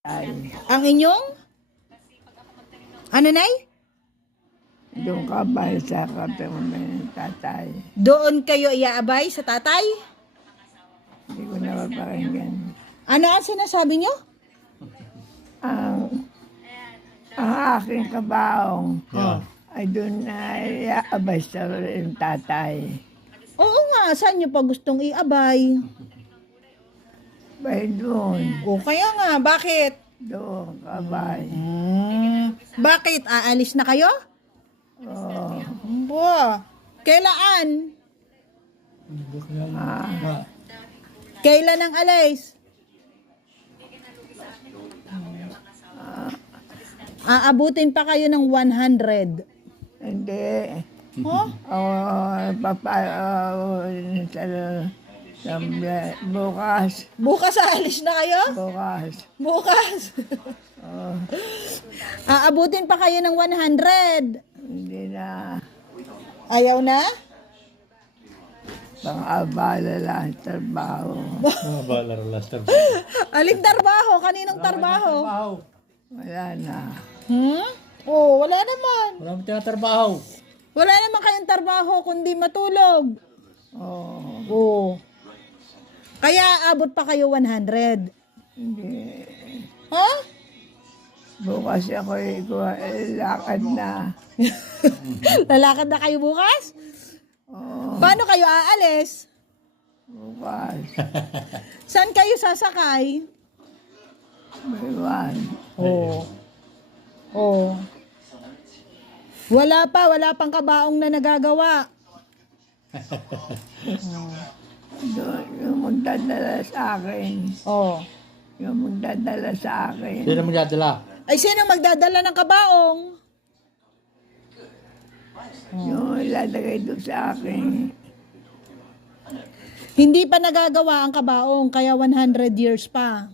Ay, Ang inyong? Ano, Nay? doon ka ba sa kape ng tatay? Doon kayo iaabay sa tatay? Hindi ko na mapakinggan. Ano ang sinasabi nyo? Ang aking kabaong Oh. ay doon na iabay sa yung tatay. Oo nga, saan nyo pa gustong iabay? Bay doon, O kaya nga, bakit? doon kabay. Bakit? Aalis na kayo? Oh, Ba, kailan? ah, Kailan ang alis? Aabutin pa kayo ng 100. hindi. Huh? Bukas. Bukas aalis na kayo? Bukas. Bukas. Aabutin pa kayo ng 100. Hindi na. Ayaw na? Pang-abala lang sa trabaho. Bala laster. Aling trabaho? Kaninong trabaho? Wala na. Oh, wala naman. Wala mo tinatrabaho. Wala naman kayong trabaho kundi matulog. Oh, Oh. Kaya abot pa kayo 100. hindi. Ha? Bukas ako lakad na. Lalakad na kayo bukas? Paano kayo aalis? Bukas. Saan kayo sasakay? Iwan. Oh. Oh. Wala pang kabaong na nagagawa. Doon, yung magdadala sa akin. Oh. Yung magdadala sa akin. Sino mo dadala? Ay, sino magdadala ng kabaong? Yung ilalagay doon sa akin. Hindi pa nagagawa ang kabaong, kaya 100 years pa.